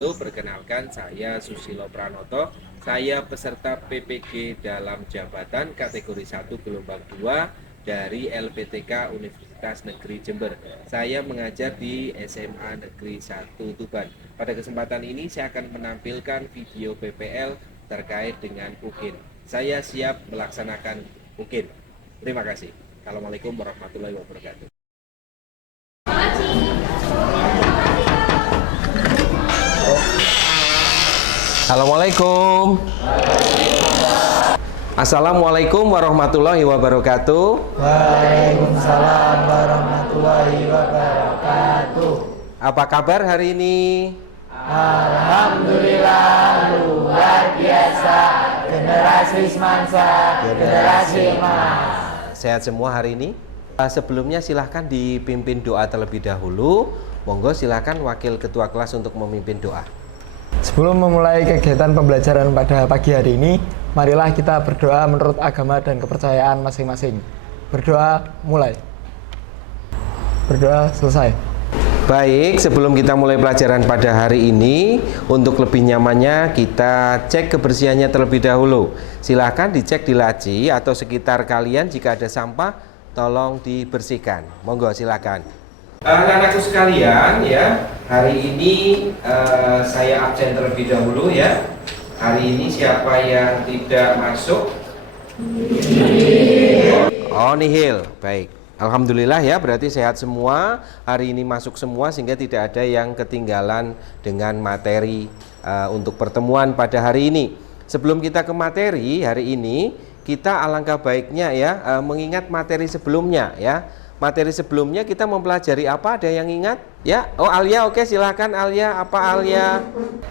Perkenalkan, saya Susilo Pranoto. Saya peserta PPG dalam jabatan kategori 1 gelombang 2 dari LPTK Universitas Negeri Jember. Saya mengajar di SMA Negeri 1 Tuban. Pada kesempatan ini saya akan menampilkan video PPL terkait dengan UKIN. Saya siap melaksanakan UKIN. Terima kasih. Assalamualaikum warahmatullahi wabarakatuh. Assalamualaikum. Assalamualaikum warahmatullahi wabarakatuh. Waalaikumsalam warahmatullahi wabarakatuh. Apa kabar hari ini? Alhamdulillah luar biasa. Generasi semansa, generasi emas. Sehat semua hari ini? Sebelumnya silahkan dipimpin doa terlebih dahulu. Monggo silahkan wakil ketua kelas untuk memimpin doa. Sebelum memulai kegiatan pembelajaran pada pagi hari ini, marilah kita berdoa menurut agama dan kepercayaan masing-masing. Berdoa mulai. Berdoa selesai. Baik, sebelum kita mulai pelajaran pada hari ini, untuk lebih nyamannya kita cek kebersihannya terlebih dahulu. Silahkan dicek di laci atau sekitar kalian, jika ada sampah, tolong dibersihkan. Monggo silakan. Anak-anakku sekalian ya, hari ini saya absen terlebih dahulu ya. Hari ini siapa yang tidak masuk? Oh, nihil. Baik. Alhamdulillah ya, berarti sehat semua. Hari ini masuk semua sehingga tidak ada yang ketinggalan dengan materi untuk pertemuan pada hari ini. Sebelum kita ke materi hari ini, kita alangkah baiknya ya mengingat materi sebelumnya ya. Materi sebelumnya kita mempelajari apa? Ada yang ingat? Ya, oh Alia, oke silakan Alia. Apa Alia?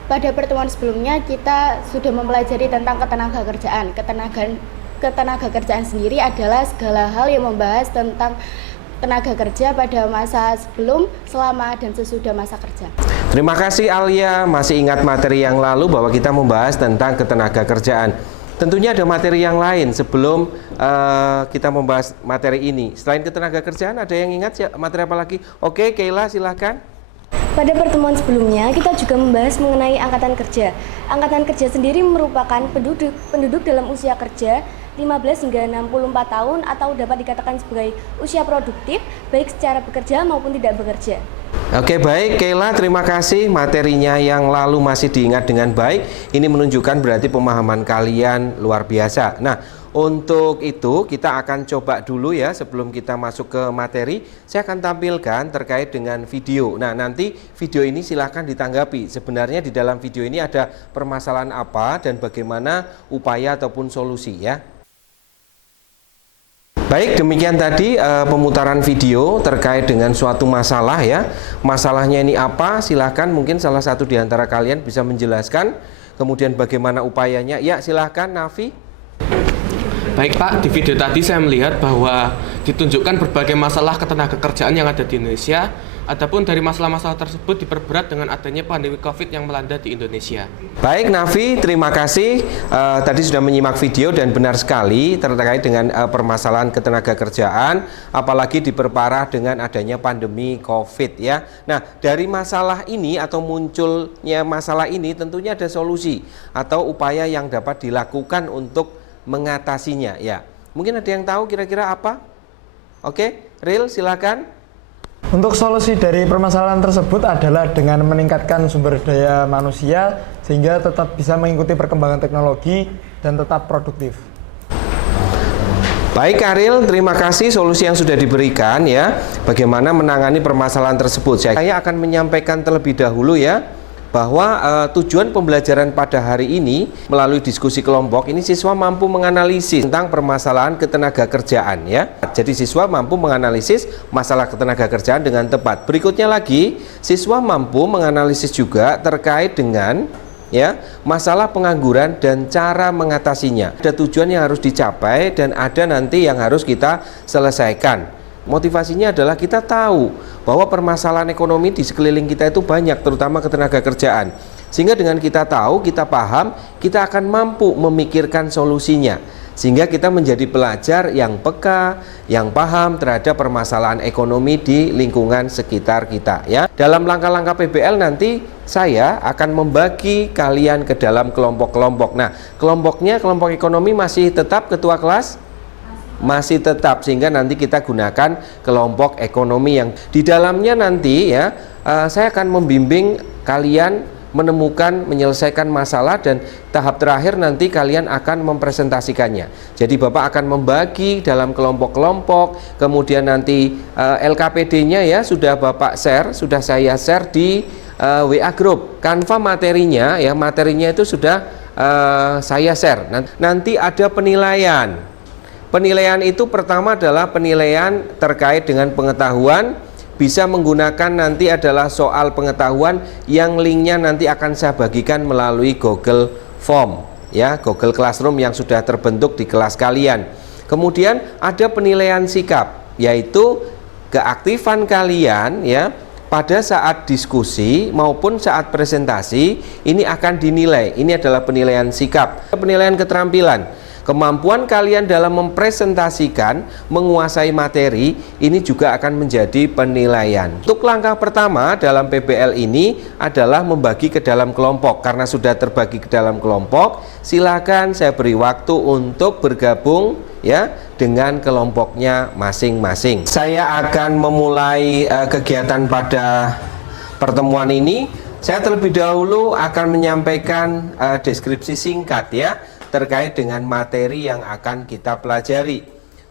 Pada pertemuan sebelumnya kita sudah mempelajari tentang ketenagakerjaan. Ketenagakerjaan sendiri adalah segala hal yang membahas tentang tenaga kerja pada masa sebelum, selama, dan sesudah masa kerja. Terima kasih Alia, masih ingat materi yang lalu bahwa kita membahas tentang ketenagakerjaan. Tentunya ada materi yang lain sebelum kita membahas materi ini. Selain ketenagakerjaan, ada yang ingat materi apa lagi? Oke, Keila silahkan. Pada pertemuan sebelumnya, kita juga membahas mengenai angkatan kerja. Angkatan kerja sendiri merupakan penduduk dalam usia kerja 15 hingga 64 tahun atau dapat dikatakan sebagai usia produktif, baik secara bekerja maupun tidak bekerja. Oke, baik Keila, terima kasih. Materinya yang lalu masih diingat dengan baik. Ini menunjukkan berarti pemahaman kalian luar biasa. Nah, untuk itu kita akan coba dulu ya sebelum kita masuk ke materi. Saya akan tampilkan terkait dengan video. Nah, nanti video ini silahkan ditanggapi. Sebenarnya di dalam video ini ada permasalahan apa dan bagaimana upaya ataupun solusi ya. Baik, demikian tadi pemutaran video terkait dengan suatu masalah ya. Masalahnya ini apa? Silahkan mungkin salah satu di antara kalian bisa menjelaskan. Kemudian bagaimana upayanya? Ya, silahkan Nafi. Baik Pak, di video tadi saya melihat bahwa ditunjukkan berbagai masalah ketenagakerjaan yang ada di Indonesia. Adapun dari masalah-masalah tersebut diperberat dengan adanya pandemi COVID yang melanda di Indonesia. Baik Nafi, terima kasih. Tadi sudah menyimak video dan benar sekali terkait dengan permasalahan ketenagakerjaan, apalagi diperparah dengan adanya pandemi COVID ya. Nah, dari masalah ini atau munculnya masalah ini tentunya ada solusi atau upaya yang dapat dilakukan untuk mengatasinya ya. Mungkin ada yang tahu kira-kira apa? Oke, Ril silakan. Untuk solusi dari permasalahan tersebut adalah dengan meningkatkan sumber daya manusia sehingga tetap bisa mengikuti perkembangan teknologi dan tetap produktif. Baik Ariel, terima kasih solusi yang sudah diberikan ya. Bagaimana menangani permasalahan tersebut. Saya akan menyampaikan terlebih dahulu ya bahwa tujuan pembelajaran pada hari ini melalui diskusi kelompok ini siswa mampu menganalisis tentang permasalahan ketenagakerjaan ya. Jadi siswa mampu menganalisis masalah ketenagakerjaan dengan tepat. Berikutnya lagi, siswa mampu menganalisis juga terkait dengan ya masalah pengangguran dan cara mengatasinya. Ada tujuan yang harus dicapai dan ada nanti yang harus kita selesaikan. Motivasinya adalah kita tahu bahwa permasalahan ekonomi di sekeliling kita itu banyak, terutama ketenagakerjaan. Sehingga dengan kita tahu, kita paham, kita akan mampu memikirkan solusinya. Sehingga kita menjadi pelajar yang peka, yang paham terhadap permasalahan ekonomi di lingkungan sekitar kita ya. Dalam langkah-langkah PBL nanti saya akan membagi kalian ke dalam kelompok-kelompok. Nah, kelompoknya kelompok ekonomi masih tetap ketua kelas? Masih tetap, sehingga nanti kita gunakan kelompok ekonomi yang di dalamnya nanti ya, saya akan membimbing kalian menemukan, menyelesaikan masalah, dan tahap terakhir nanti kalian akan mempresentasikannya. Jadi Bapak akan membagi dalam kelompok-kelompok, kemudian nanti LKPD-nya ya sudah Bapak share, sudah saya share di WA Group. Canva materinya ya, materinya itu sudah saya share. Nanti ada penilaian. Penilaian itu pertama adalah penilaian terkait dengan pengetahuan. Bisa menggunakan nanti adalah soal pengetahuan yang linknya nanti akan saya bagikan melalui Google Form ya, Google Classroom yang sudah terbentuk di kelas kalian. Kemudian ada penilaian sikap, yaitu keaktifan kalian ya pada saat diskusi maupun saat presentasi ini akan dinilai. Ini adalah penilaian sikap. Penilaian keterampilan, kemampuan kalian dalam mempresentasikan, menguasai materi, ini juga akan menjadi penilaian. Untuk langkah pertama dalam PBL ini adalah membagi ke dalam kelompok. Karena sudah terbagi ke dalam kelompok, silakan saya beri waktu untuk bergabung ya dengan kelompoknya masing-masing. Saya akan memulai kegiatan pada pertemuan ini. Saya terlebih dahulu akan menyampaikan deskripsi singkat ya terkait dengan materi yang akan kita pelajari.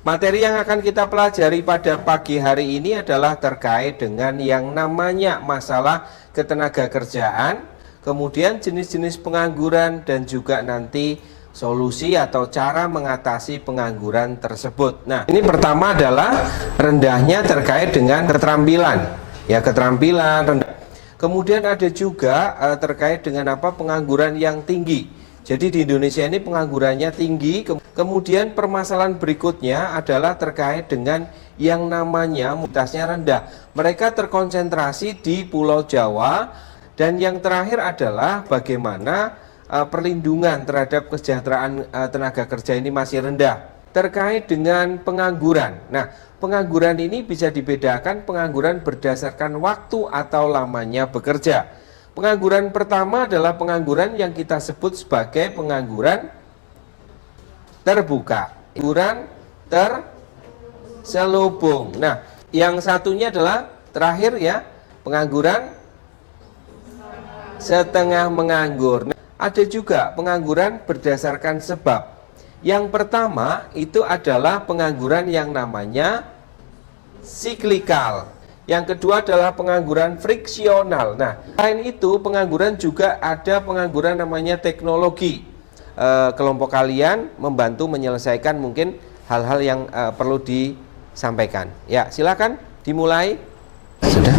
Materi yang akan kita pelajari pada pagi hari ini adalah terkait dengan yang namanya masalah ketenagakerjaan, kemudian jenis-jenis pengangguran, dan juga nanti solusi atau cara mengatasi pengangguran tersebut. Nah, ini pertama adalah rendahnya terkait dengan keterampilan. Ya, keterampilan rendah. Kemudian ada juga terkait dengan pengangguran yang tinggi. Jadi di Indonesia ini penganggurannya tinggi. Kemudian permasalahan berikutnya adalah terkait dengan yang namanya mobilitasnya rendah. Mereka terkonsentrasi di Pulau Jawa. Dan yang terakhir adalah bagaimana perlindungan terhadap kesejahteraan tenaga kerja ini masih rendah. Terkait dengan pengangguran. Nah, pengangguran ini bisa dibedakan pengangguran berdasarkan waktu atau lamanya bekerja. Pengangguran pertama adalah pengangguran yang kita sebut sebagai pengangguran terbuka, pengangguran terselubung. Nah, yang satunya adalah terakhir ya, pengangguran setengah menganggur. Nah, ada juga pengangguran berdasarkan sebab. Yang pertama itu adalah pengangguran yang namanya siklikal. Yang kedua adalah pengangguran friksional. Nah, selain itu pengangguran juga ada pengangguran namanya teknologi. Kelompok kalian membantu menyelesaikan mungkin hal-hal yang perlu disampaikan. Ya, silakan dimulai. Sudah?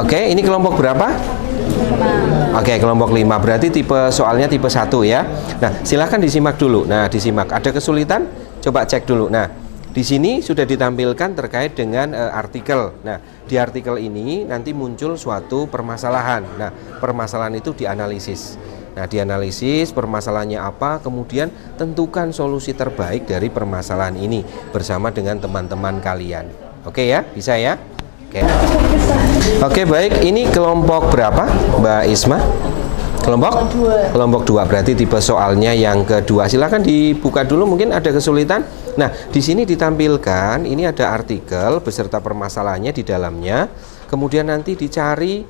Oke, ini kelompok berapa? 5. Oke, kelompok 5. Berarti tipe soalnya tipe 1 ya. Nah, silakan disimak dulu. Nah, disimak. Ada kesulitan? Coba cek dulu. Nah, di sini sudah ditampilkan terkait dengan artikel. Nah, di artikel ini nanti muncul suatu permasalahan. Nah, permasalahan itu dianalisis. Nah, dianalisis permasalahannya apa, kemudian tentukan solusi terbaik dari permasalahan ini bersama dengan teman-teman kalian. Oke ya, bisa ya? Oke. Oke, baik. Ini kelompok berapa, Mbak Isma? Kelompok 2. Berarti tipe soalnya yang kedua. Silakan dibuka dulu, mungkin ada kesulitan. Nah, di sini ditampilkan ini ada artikel beserta permasalahannya di dalamnya. Kemudian nanti dicari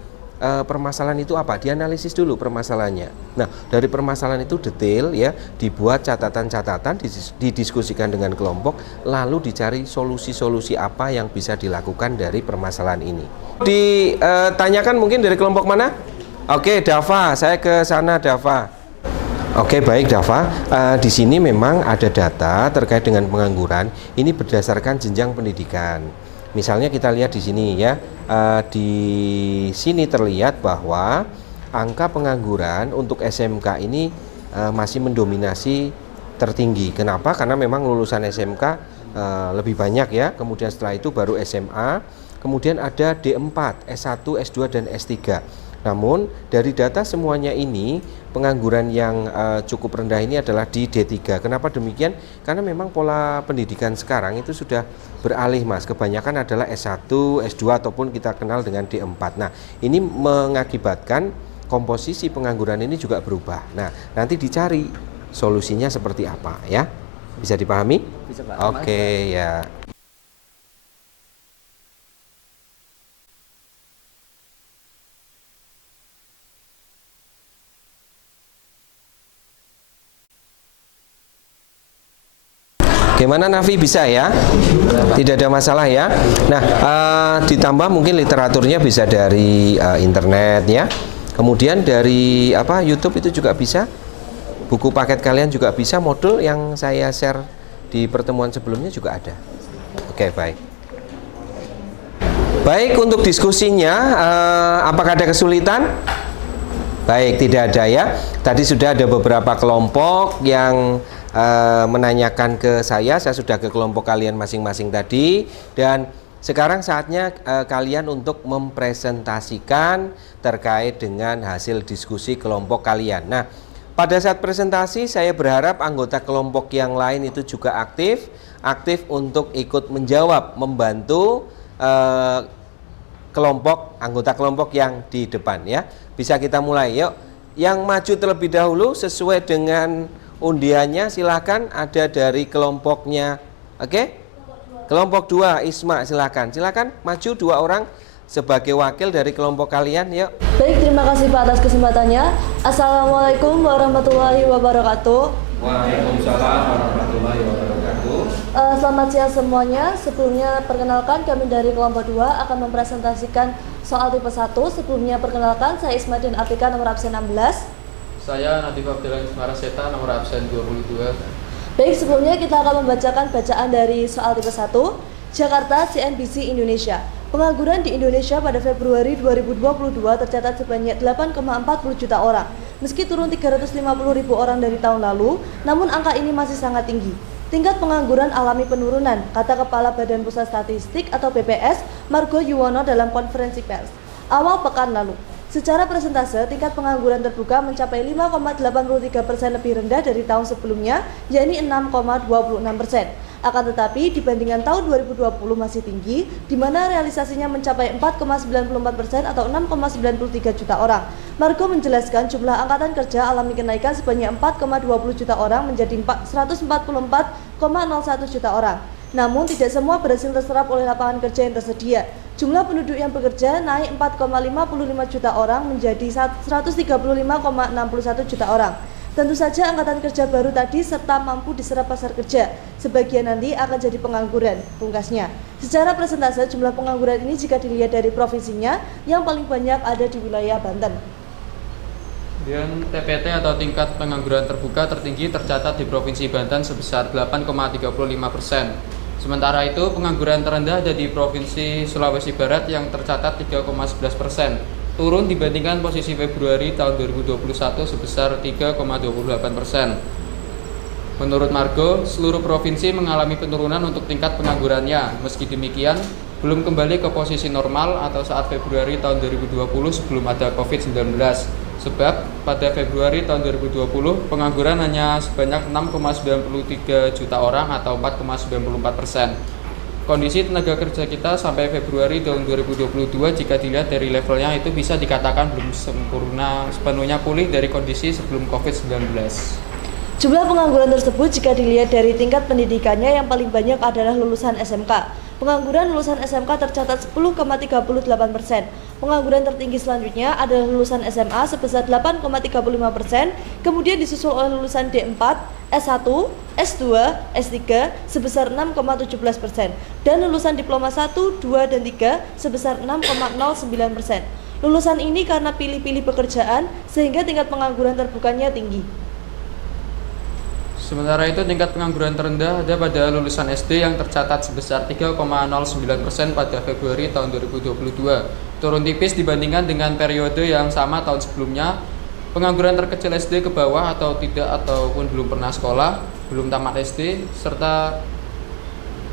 permasalahan itu apa, dianalisis dulu permasalahannya. Nah, dari permasalahan itu detail ya, dibuat catatan-catatan, didiskusikan dengan kelompok, lalu dicari solusi-solusi apa yang bisa dilakukan dari permasalahan ini. Ditanyakan mungkin dari kelompok mana? Oke, Dava, saya ke sana, Dava. Oke, baik, Dava. Di sini memang ada data terkait dengan pengangguran. Ini berdasarkan jenjang pendidikan. Misalnya kita lihat di sini ya, di sini terlihat bahwa angka pengangguran untuk SMK ini masih mendominasi tertinggi. Kenapa? Karena memang lulusan SMK lebih banyak ya. Kemudian setelah itu baru SMA. Kemudian ada D4, S1, S2, dan S3. Namun dari data semuanya ini pengangguran yang cukup rendah ini adalah di D3. Kenapa demikian? Karena memang pola pendidikan sekarang itu sudah beralih Mas. Kebanyakan adalah S1, S2 ataupun kita kenal dengan D4. Nah, ini mengakibatkan komposisi pengangguran ini juga berubah. Nah, nanti dicari solusinya seperti apa ya. Bisa dipahami? Bisa, Pak. Oke, ya. Gimana Nafi, bisa ya? Tidak ada masalah ya. Nah, ditambah mungkin literaturnya bisa dari internet ya. Kemudian dari YouTube itu juga bisa. Buku paket kalian juga bisa. Modul yang saya share di pertemuan sebelumnya juga ada. Oke, baik. Baik, untuk diskusinya, apakah ada kesulitan? Baik, tidak ada ya. Tadi sudah ada beberapa kelompok yang menanyakan ke saya sudah ke kelompok kalian masing-masing tadi, dan sekarang saatnya kalian untuk mempresentasikan terkait dengan hasil diskusi kelompok kalian. Nah, pada saat presentasi saya berharap anggota kelompok yang lain itu juga aktif untuk ikut menjawab, membantu anggota kelompok yang di depan ya. Bisa kita mulai, yuk. Yang maju terlebih dahulu sesuai dengan undiannya, silakan, ada dari kelompoknya. Oke? Kelompok 2, Isma, silakan maju 2 orang sebagai wakil dari kelompok kalian, yuk. Baik, terima kasih Pak atas kesempatannya. Assalamualaikum warahmatullahi wabarakatuh. Waalaikumsalam warahmatullahi wabarakatuh. Selamat siang semuanya. Sebelumnya perkenalkan, kami dari kelompok 2 akan mempresentasikan soal tipe 1. Sebelumnya perkenalkan, saya Isma dan Atika nomor absen 16. Saya Nadif Abdillah Ismaraseta nomor absen 22. Baik, sebelumnya kita akan membacakan bacaan dari soal tipe 1. Jakarta, CNBC Indonesia. Pengangguran di Indonesia pada Februari 2022 tercatat sebanyak 8,40 juta orang. Meski turun 350 ribu orang dari tahun lalu, namun angka ini masih sangat tinggi. Tingkat pengangguran alami penurunan, kata Kepala Badan Pusat Statistik atau BPS, Margo Yuwono dalam konferensi pers awal pekan lalu. Secara persentase, tingkat pengangguran terbuka mencapai 5,83% lebih rendah dari tahun sebelumnya, yakni 6,26%. Akan tetapi, dibandingkan tahun 2020 masih tinggi, di mana realisasinya mencapai 4,94% atau 6,93 juta orang. Margo menjelaskan jumlah angkatan kerja alami kenaikan sebanyak 4,20 juta orang menjadi 144,01 juta orang. Namun tidak semua berhasil terserap oleh lapangan kerja yang tersedia. Jumlah penduduk yang bekerja naik 4,55 juta orang menjadi 135,61 juta orang. Tentu saja angkatan kerja baru tadi serta mampu diserap pasar kerja. Sebagian nanti akan jadi pengangguran, pungkasnya. Secara persentase jumlah pengangguran ini jika dilihat dari provinsinya, yang paling banyak ada di wilayah Banten. Dan TPT atau tingkat pengangguran terbuka tertinggi tercatat di Provinsi Banten sebesar 8,35%. Sementara itu, pengangguran terendah ada di Provinsi Sulawesi Barat yang tercatat 3,11%, turun dibandingkan posisi Februari tahun 2021 sebesar 3,28%. Menurut Margo, seluruh provinsi mengalami penurunan untuk tingkat penganggurannya. Meski demikian, belum kembali ke posisi normal atau saat Februari tahun 2020 sebelum ada COVID-19. Sebab pada Februari tahun 2020 pengangguran hanya sebanyak 6,93 juta orang atau 4,94%. Kondisi tenaga kerja kita sampai Februari tahun 2022 jika dilihat dari levelnya itu bisa dikatakan belum sempurna sepenuhnya pulih dari kondisi sebelum COVID-19. Jumlah pengangguran tersebut jika dilihat dari tingkat pendidikannya yang paling banyak adalah lulusan SMK. Pengangguran lulusan SMK tercatat 10,38%. Pengangguran tertinggi selanjutnya adalah lulusan SMA sebesar 8,35%, kemudian disusul oleh lulusan D4, S1, S2, S3 sebesar 6,17%, dan lulusan diploma 1, 2, dan 3 sebesar 6,09%. Lulusan ini karena pilih-pilih pekerjaan sehingga tingkat pengangguran terbukanya tinggi. Sementara itu, tingkat pengangguran terendah ada pada lulusan SD yang tercatat sebesar 3,09% pada Februari tahun 2022. Turun tipis dibandingkan dengan periode yang sama tahun sebelumnya. Pengangguran terkecil SD ke bawah atau tidak ataupun belum pernah sekolah, belum tamat SD, serta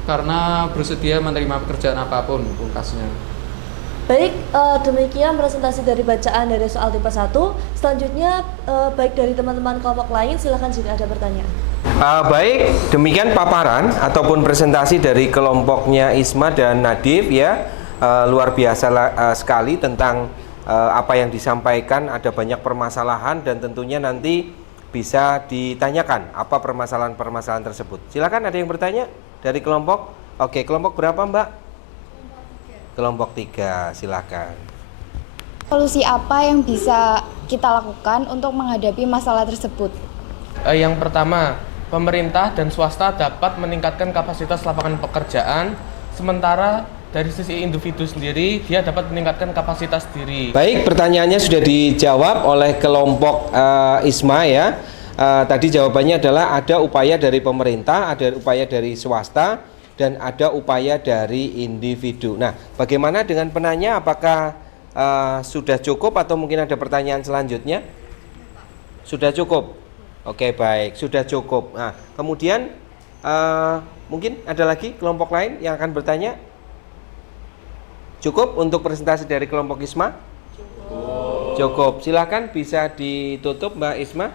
karena bersedia menerima pekerjaan apapun, pungkasnya. Baik, demikian presentasi dari bacaan dari soal tipe 1. Selanjutnya, baik dari teman-teman kelompok lain, silahkan jika ada pertanyaan. Baik, demikian paparan ataupun presentasi dari kelompoknya Isma dan Nadif ya. Luar biasa sekali tentang apa yang disampaikan. Ada banyak permasalahan dan tentunya nanti bisa ditanyakan apa permasalahan-permasalahan tersebut. Silakan, ada yang bertanya dari kelompok? Oke, kelompok berapa Mbak? Kelompok 3, silakan. Solusi apa yang bisa kita lakukan untuk menghadapi masalah tersebut? Yang pertama, pemerintah dan swasta dapat meningkatkan kapasitas lapangan pekerjaan, sementara dari sisi individu sendiri dia dapat meningkatkan kapasitas diri. Baik, pertanyaannya sudah dijawab oleh kelompok Isma ya. Tadi jawabannya adalah ada upaya dari pemerintah, ada upaya dari swasta, dan ada upaya dari individu. Nah, bagaimana dengan penanya? Apakah sudah cukup atau mungkin ada pertanyaan selanjutnya? Sudah cukup. Oke, baik, sudah cukup. Nah, kemudian mungkin ada lagi kelompok lain yang akan bertanya? Cukup untuk presentasi dari kelompok Isma? Cukup. Silakan bisa ditutup Mbak Isma.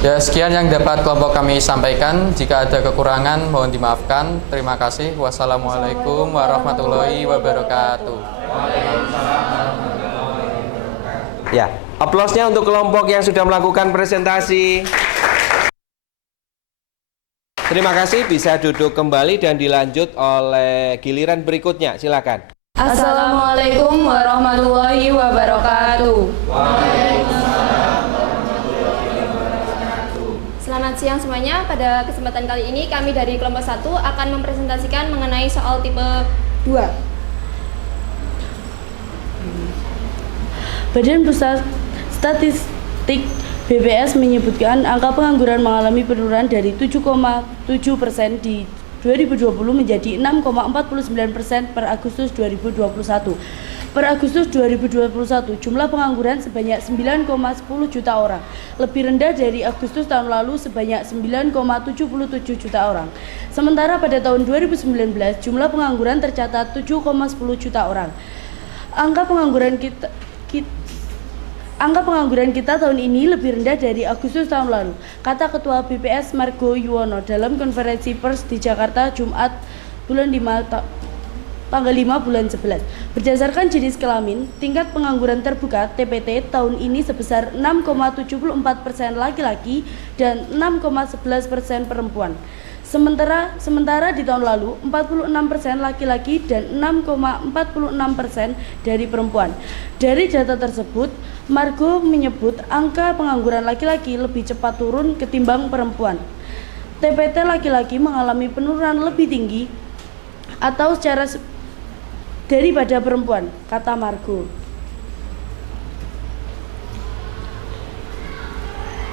Ya, sekian yang dapat kelompok kami sampaikan. Jika ada kekurangan, mohon dimaafkan. Terima kasih. Wassalamualaikum warahmatullahi wabarakatuh. Ya, aplausnya untuk kelompok yang sudah melakukan presentasi. Terima kasih, bisa duduk kembali dan dilanjut oleh giliran berikutnya. Silakan. Assalamualaikum warahmatullahi wabarakatuh. Selamat siang semuanya. Pada kesempatan kali ini kami dari kelompok 1 akan mempresentasikan mengenai soal tipe 2. Badan Pusat Statistik BPS menyebutkan angka pengangguran mengalami penurunan dari 7,7% di 2020 menjadi 6,49% per Agustus 2021. Per Agustus 2021, jumlah pengangguran sebanyak 9,10 juta orang, lebih rendah dari Agustus tahun lalu sebanyak 9,77 juta orang. Sementara pada tahun 2019, jumlah pengangguran tercatat 7,10 juta orang. Angka pengangguran kita tahun ini lebih rendah dari Agustus tahun lalu, kata Ketua BPS Margo Yuwono dalam konferensi pers di Jakarta Jumat tanggal 5 bulan 11. Berdasarkan jenis kelamin, tingkat pengangguran terbuka TPT tahun ini sebesar 6,74% laki-laki dan 6,11% perempuan. Sementara di tahun lalu 46% laki-laki dan 6,46% dari perempuan. Dari data tersebut, Margo menyebut angka pengangguran laki-laki lebih cepat turun ketimbang perempuan. TPT laki-laki mengalami penurunan lebih tinggi atau secara daripada perempuan, kata Margo.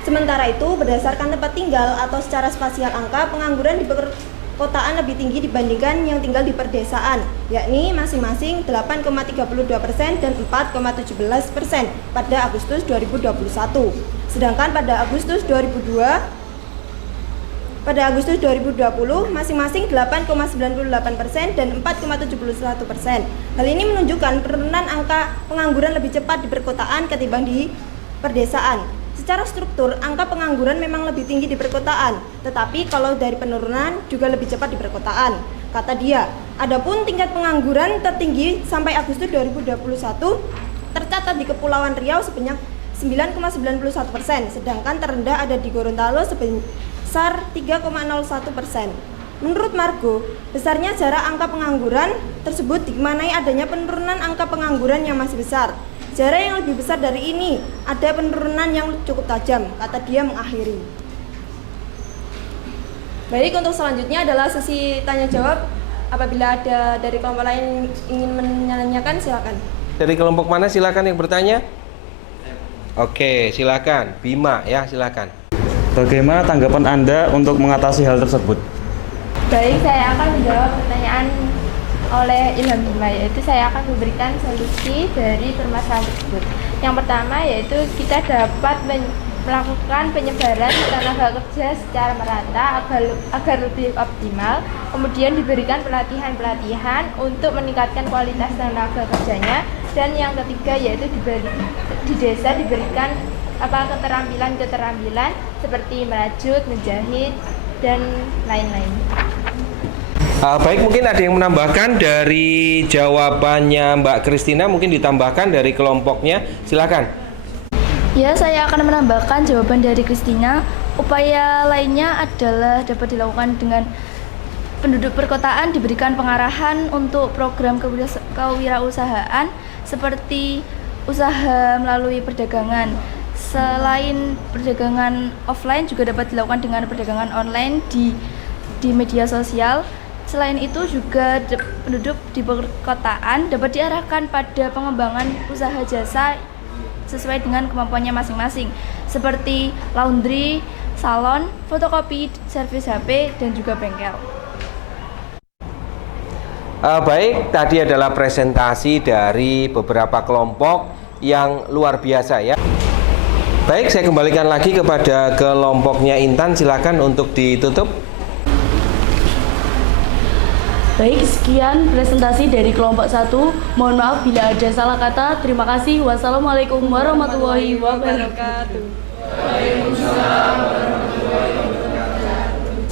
Sementara itu, berdasarkan tempat tinggal atau secara spasial angka pengangguran di perkotaan lebih tinggi dibandingkan yang tinggal di perdesaan, yakni masing-masing 8,32% dan 4,17% pada Agustus 2021. Sedangkan pada Agustus 2020 masing-masing 8,98% dan 4,71%. Hal ini menunjukkan penurunan angka pengangguran lebih cepat di perkotaan ketimbang di perdesaan. Secara struktur, angka pengangguran memang lebih tinggi di perkotaan, tetapi kalau dari penurunan juga lebih cepat di perkotaan, kata dia. Adapun tingkat pengangguran tertinggi sampai Agustus 2021 tercatat di Kepulauan Riau sebanyak 9,91%, sedangkan terendah ada di Gorontalo sebesar 3,01%. Menurut Margo, besarnya jarak angka pengangguran tersebut dimaknai adanya penurunan angka pengangguran yang masih besar. Jarak yang lebih besar dari ini ada penurunan yang cukup tajam, kata dia mengakhiri. Baik, untuk selanjutnya adalah sesi tanya jawab. Apabila ada dari kelompok lain ingin menanyakan, silakan. Dari kelompok mana silakan yang bertanya? Oke, silakan. Bima ya, silakan. Bagaimana tanggapan Anda untuk mengatasi hal tersebut? Baik, saya akan menjawab pertanyaan oleh Ilham Bima, yaitu saya akan memberikan solusi dari permasalahan tersebut. Yang pertama yaitu kita dapat melakukan penyebaran tenaga kerja secara merata agar lebih optimal. Kemudian diberikan pelatihan-pelatihan untuk meningkatkan kualitas tenaga kerjanya. Dan yang ketiga yaitu di desa diberikan keterampilan-keterampilan seperti merajut, menjahit, dan lain-lain. Baik, mungkin ada yang menambahkan dari jawabannya Mbak Kristina, mungkin ditambahkan dari kelompoknya, silakan. Ya, saya akan menambahkan jawaban dari Kristina. Upaya lainnya adalah dapat dilakukan dengan penduduk perkotaan diberikan pengarahan untuk program kewirausahaan seperti usaha melalui perdagangan. Selain perdagangan offline juga dapat dilakukan dengan perdagangan online di media sosial. Selain itu juga penduduk di perkotaan dapat diarahkan pada pengembangan usaha jasa sesuai dengan kemampuannya masing-masing, seperti laundry, salon, fotokopi, servis HP, dan juga bengkel. Baik, tadi adalah presentasi dari beberapa kelompok yang luar biasa ya. Baik, saya kembalikan lagi kepada kelompoknya Intan, silakan untuk ditutup. Baik, sekian presentasi dari kelompok 1. Mohon maaf bila ada salah kata. Terima kasih. Wassalamualaikum warahmatullahi wabarakatuh.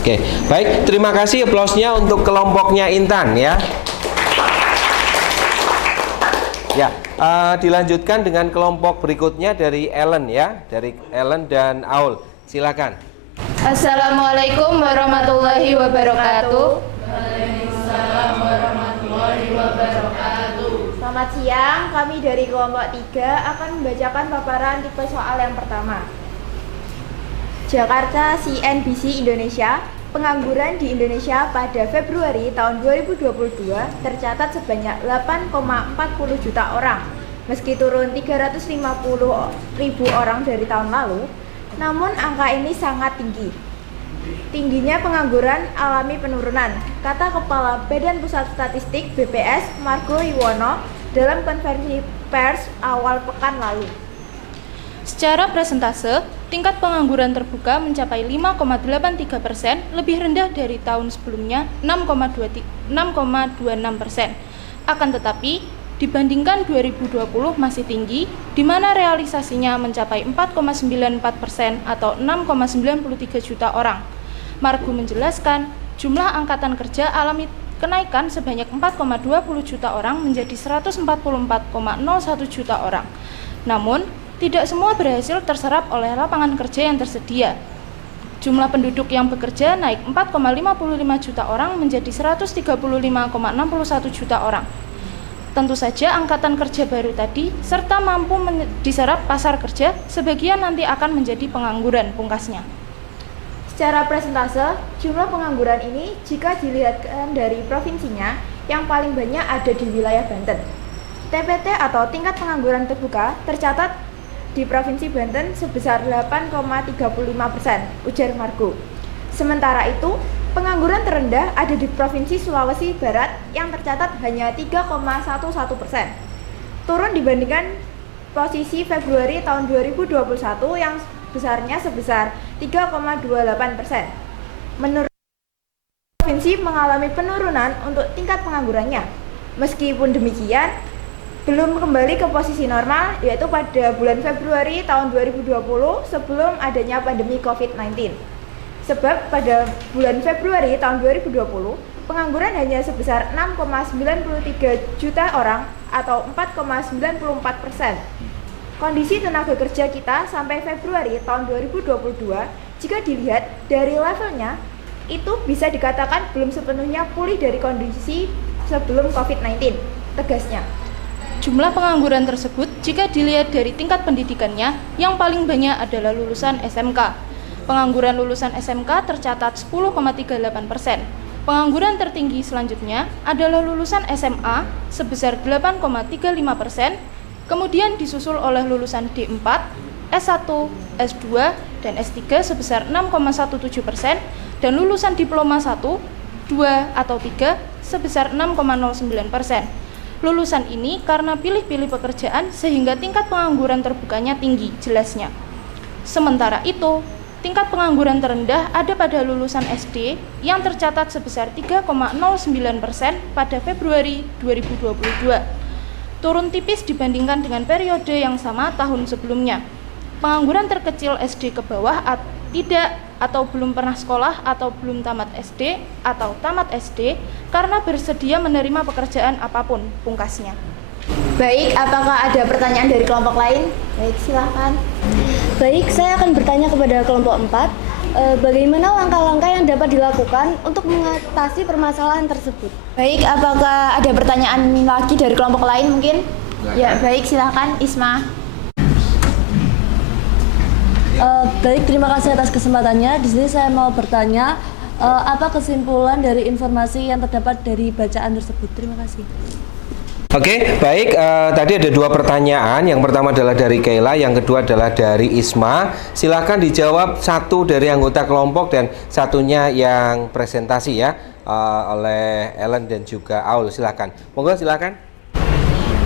Oke, baik. Terima kasih aplausnya untuk kelompoknya Intan ya. Ya, dilanjutkan dengan kelompok berikutnya dari Ellen ya, dari Ellen dan Aul. Silakan. Assalamualaikum warahmatullahi wabarakatuh. Selamat siang, kami dari kelompok 3 akan membacakan paparan tipe soal yang pertama. Jakarta CNBC Indonesia, pengangguran di Indonesia pada Februari tahun 2022 tercatat sebanyak 8,40 juta orang. Meski turun 350.000 orang dari tahun lalu, namun angka ini sangat tinggi. Tingginya pengangguran alami penurunan, kata Kepala Badan Pusat Statistik BPS Margo Yuwono dalam konferensi pers awal pekan lalu. Secara presentase, tingkat pengangguran terbuka mencapai 5,83%, lebih rendah dari tahun sebelumnya 6,26%. Akan tetapi, dibandingkan 2020 masih tinggi, di mana realisasinya mencapai 4,94% atau 6,93 juta orang. Margo menjelaskan, jumlah angkatan kerja alami kenaikan sebanyak 4,20 juta orang menjadi 144,01 juta orang. Namun, tidak semua berhasil terserap oleh lapangan kerja yang tersedia. Jumlah penduduk yang bekerja naik 4,55 juta orang menjadi 135,61 juta orang. Tentu saja angkatan kerja baru tadi serta mampu diserap pasar kerja, sebagian nanti akan menjadi pengangguran, pungkasnya. Secara presentase, jumlah pengangguran ini jika dilihatkan dari provinsinya, yang paling banyak ada di wilayah Banten. TPT atau tingkat pengangguran terbuka tercatat di Provinsi Banten sebesar 8,35%, ujar Margo. Sementara itu, pengangguran terendah ada di Provinsi Sulawesi Barat yang tercatat hanya 3,11%. Turun dibandingkan posisi Februari tahun 2021 yang besarnya sebesar 3,28%. Menurut provinsi mengalami penurunan untuk tingkat penganggurannya. Meskipun demikian, belum kembali ke posisi normal, yaitu pada bulan Februari tahun 2020 sebelum adanya pandemi COVID-19. Sebab pada bulan Februari tahun 2020, pengangguran hanya sebesar 6,93 juta orang atau 4,94%. Kondisi tenaga kerja kita sampai Februari tahun 2022, jika dilihat dari levelnya, itu bisa dikatakan belum sepenuhnya pulih dari kondisi sebelum COVID-19, tegasnya. Jumlah pengangguran tersebut jika dilihat dari tingkat pendidikannya, yang paling banyak adalah lulusan SMK. Pengangguran lulusan SMK tercatat 10,38%. Pengangguran tertinggi selanjutnya adalah lulusan SMA sebesar 8,35%, kemudian disusul oleh lulusan D4, S1, S2, dan S3 sebesar 6,17%, dan lulusan diploma 1, 2, atau 3 sebesar 6,09%. Lulusan ini karena pilih-pilih pekerjaan sehingga tingkat pengangguran terbukanya tinggi, jelasnya. Sementara itu, tingkat pengangguran terendah ada pada lulusan SD yang tercatat sebesar 3,09% pada Februari 2022. Turun tipis dibandingkan dengan periode yang sama tahun sebelumnya. Pengangguran terkecil SD ke bawah tidak atau belum pernah sekolah atau belum tamat SD atau tamat SD karena bersedia menerima pekerjaan apapun, pungkasnya. Baik, apakah ada pertanyaan dari kelompok lain? Baik, silakan. Baik, saya akan bertanya kepada kelompok 4. Bagaimana langkah-langkah yang dapat dilakukan untuk mengatasi permasalahan tersebut? Baik, apakah ada pertanyaan lagi dari kelompok lain mungkin? Ya, baik, silakan Isma. Baik, terima kasih atas kesempatannya. Di sini saya mau bertanya, apa kesimpulan dari informasi yang terdapat dari bacaan tersebut? Terima kasih. Oke, baik. Tadi ada 2 pertanyaan. Yang pertama adalah dari Kayla, yang kedua adalah dari Isma. Silakan dijawab satu dari anggota kelompok dan satunya yang presentasi ya, oleh Ellen dan juga Aul. Silakan. Monggo silakan.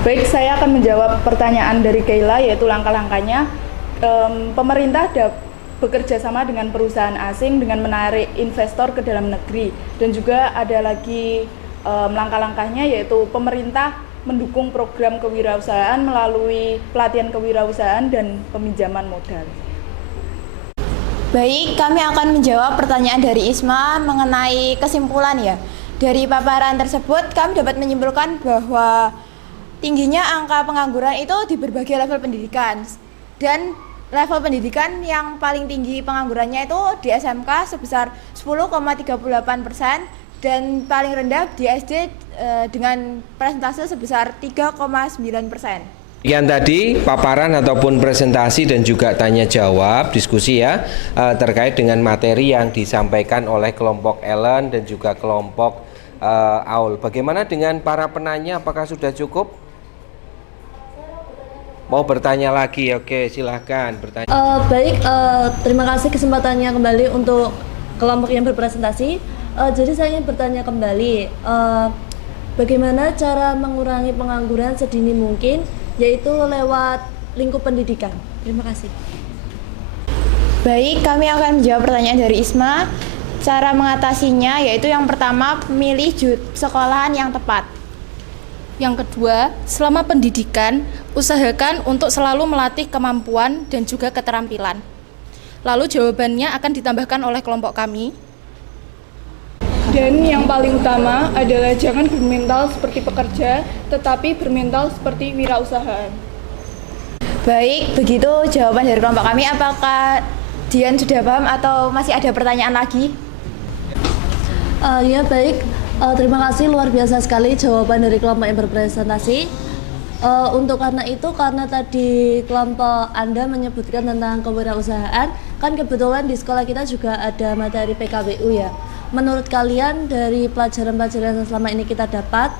Baik, saya akan menjawab pertanyaan dari Kayla, yaitu langkah-langkahnya. Pemerintah bekerja sama dengan perusahaan asing dengan menarik investor ke dalam negeri, dan juga ada lagi langkah-langkahnya, yaitu pemerintah mendukung program kewirausahaan melalui pelatihan kewirausahaan dan peminjaman modal. Baik, kami akan menjawab pertanyaan dari Isma mengenai kesimpulan ya. Dari paparan tersebut kami dapat menyimpulkan bahwa tingginya angka pengangguran itu di berbagai level pendidikan, dan level pendidikan yang paling tinggi penganggurannya itu di SMK sebesar 10,38% dan paling rendah di SD dengan persentase sebesar 3,9%. Sekian tadi paparan ataupun presentasi dan juga tanya jawab diskusi ya, terkait dengan materi yang disampaikan oleh kelompok Ellen dan juga kelompok Aul. Bagaimana dengan para penanya, apakah sudah cukup? Mau bertanya lagi? Oke, silahkan bertanya. Baik, terima kasih kesempatannya kembali untuk kelompok yang berpresentasi. Jadi saya ingin bertanya kembali, bagaimana cara mengurangi pengangguran sedini mungkin, yaitu lewat lingkup pendidikan. Terima kasih. Baik, kami akan menjawab pertanyaan dari Isma. Cara mengatasinya yaitu yang pertama, memilih sekolahan yang tepat. Yang kedua, selama pendidikan, usahakan untuk selalu melatih kemampuan dan juga keterampilan. Lalu jawabannya akan ditambahkan oleh kelompok kami. Dan yang paling utama adalah jangan bermental seperti pekerja, tetapi bermental seperti wirausahaan. Baik, begitu jawaban dari kelompok kami. Apakah Dian sudah paham atau masih ada pertanyaan lagi? Ya baik, terima kasih, luar biasa sekali jawaban dari kelompok yang berpresentasi. Untuk karena tadi kelompok Anda menyebutkan tentang kewirausahaan, kan kebetulan di sekolah kita juga ada materi PKWU ya. Menurut kalian dari pelajaran-pelajaran yang selama ini kita dapat,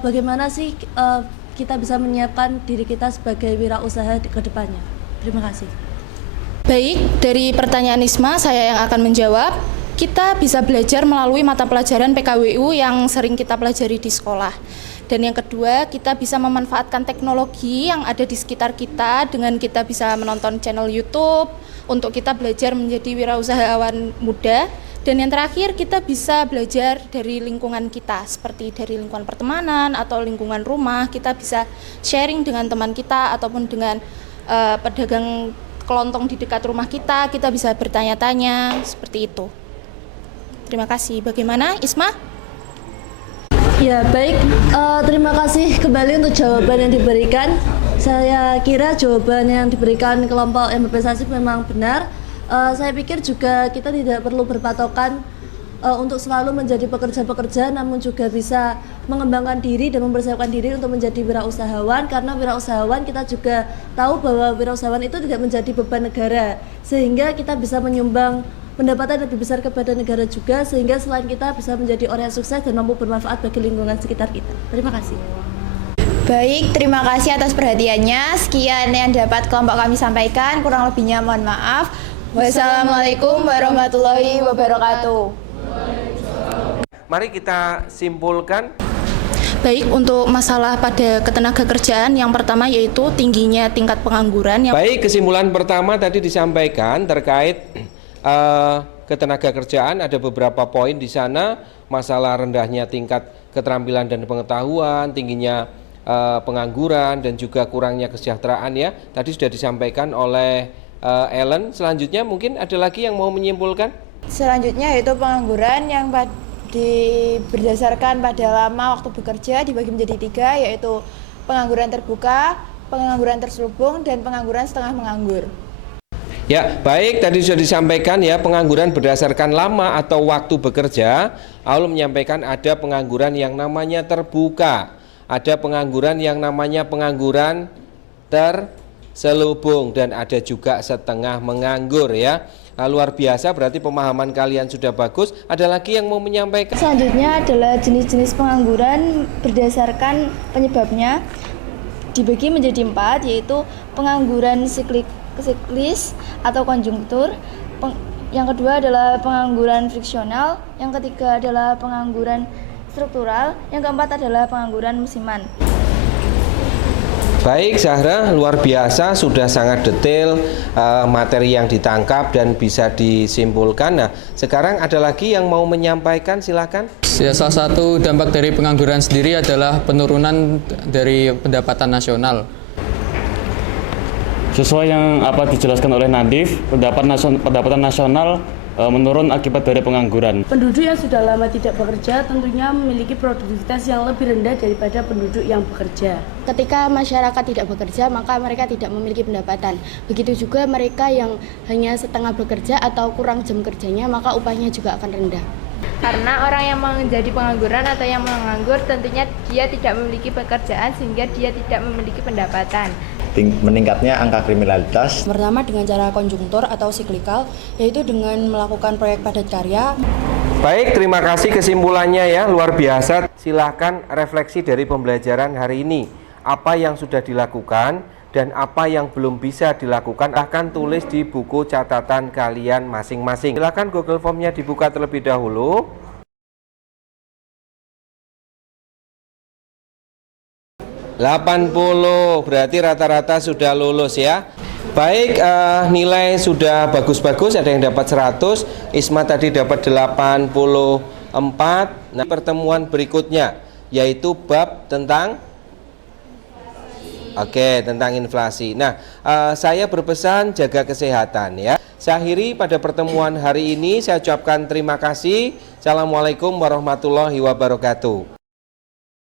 bagaimana sih kita bisa menyiapkan diri kita sebagai wirausaha ke depannya? Terima kasih. Baik, dari pertanyaan Isma saya yang akan menjawab. Kita bisa belajar melalui mata pelajaran PKWU yang sering kita pelajari di sekolah. Dan yang kedua, kita bisa memanfaatkan teknologi yang ada di sekitar kita dengan kita bisa menonton channel YouTube untuk kita belajar menjadi wirausahawan muda. Dan yang terakhir, kita bisa belajar dari lingkungan kita, seperti dari lingkungan pertemanan atau lingkungan rumah. Kita bisa sharing dengan teman kita ataupun dengan pedagang kelontong di dekat rumah kita bisa bertanya-tanya, seperti itu. Terima kasih. Bagaimana, Isma? Ya baik, terima kasih kembali untuk jawaban yang diberikan. Saya kira jawaban yang diberikan kelompok yang berprestasi memang benar. Saya pikir juga kita tidak perlu berpatokan untuk selalu menjadi pekerja-pekerja, namun juga bisa mengembangkan diri dan mempersiapkan diri untuk menjadi wirausahawan. Karena wirausahawan kita juga tahu bahwa wirausahawan itu tidak menjadi beban negara, sehingga kita bisa menyumbang pendapatan lebih besar kepada negara juga, sehingga selain kita bisa menjadi orang yang sukses dan mampu bermanfaat bagi lingkungan sekitar kita. Terima kasih. Baik, terima kasih atas perhatiannya. Sekian yang dapat kelompok kami sampaikan, kurang lebihnya mohon maaf. Wassalamualaikum warahmatullahi wabarakatuh. Mari kita simpulkan. Baik, untuk masalah pada ketenagakerjaan yang pertama yaitu tingginya tingkat pengangguran. Baik, kesimpulan pertama tadi disampaikan terkait ketenagakerjaan, ada beberapa poin di sana, masalah rendahnya tingkat keterampilan dan pengetahuan, tingginya pengangguran dan juga kurangnya kesejahteraan ya. Tadi sudah disampaikan oleh Ellen. Selanjutnya mungkin ada lagi yang mau menyimpulkan? Selanjutnya yaitu pengangguran yang berdasarkan pada lama waktu bekerja dibagi menjadi 3, yaitu pengangguran terbuka, pengangguran terselubung, dan pengangguran setengah menganggur. Ya, baik, tadi sudah disampaikan ya, pengangguran berdasarkan lama atau waktu bekerja. Aul menyampaikan ada pengangguran yang namanya terbuka, ada pengangguran yang namanya pengangguran terselubung, dan ada juga setengah menganggur ya. Luar biasa, berarti pemahaman kalian sudah bagus. Ada lagi yang mau menyampaikan? Selanjutnya adalah jenis-jenis pengangguran berdasarkan penyebabnya dibagi menjadi 4, yaitu pengangguran siklis atau konjunktur, yang kedua adalah pengangguran friksional, yang ketiga adalah pengangguran struktural, yang keempat adalah pengangguran musiman. Baik Zahra, luar biasa, sudah sangat detail materi yang ditangkap dan bisa disimpulkan. Nah, sekarang ada lagi yang mau menyampaikan, silakan. Ya, salah satu dampak dari pengangguran sendiri adalah penurunan dari pendapatan nasional. Sesuai yang apa dijelaskan oleh Nadif, pendapatan nasional menurun akibat dari pengangguran. Penduduk yang sudah lama tidak bekerja tentunya memiliki produktivitas yang lebih rendah daripada penduduk yang bekerja. Ketika masyarakat tidak bekerja, maka mereka tidak memiliki pendapatan. Begitu juga mereka yang hanya setengah bekerja atau kurang jam kerjanya, maka upahnya juga akan rendah. Karena orang yang menjadi pengangguran atau yang menganggur tentunya dia tidak memiliki pekerjaan sehingga dia tidak memiliki pendapatan. Meningkatnya angka kriminalitas. Pertama dengan cara konjungtur atau siklikal, yaitu dengan melakukan proyek padat karya. Baik, terima kasih kesimpulannya ya, luar biasa. Silahkan refleksi dari pembelajaran hari ini. Apa yang sudah dilakukan dan apa yang belum bisa dilakukan akan tulis di buku catatan kalian masing-masing. Silahkan Google Form-nya dibuka terlebih dahulu. Berarti rata-rata sudah lulus ya. Baik, nilai sudah bagus-bagus, ada yang dapat 100, Isma tadi dapat 84. Nah, pertemuan berikutnya yaitu bab tentang tentang inflasi. Nah, saya berpesan jaga kesehatan ya. Saya akhiri pada pertemuan hari ini, saya ucapkan terima kasih. Assalamualaikum warahmatullahi wabarakatuh.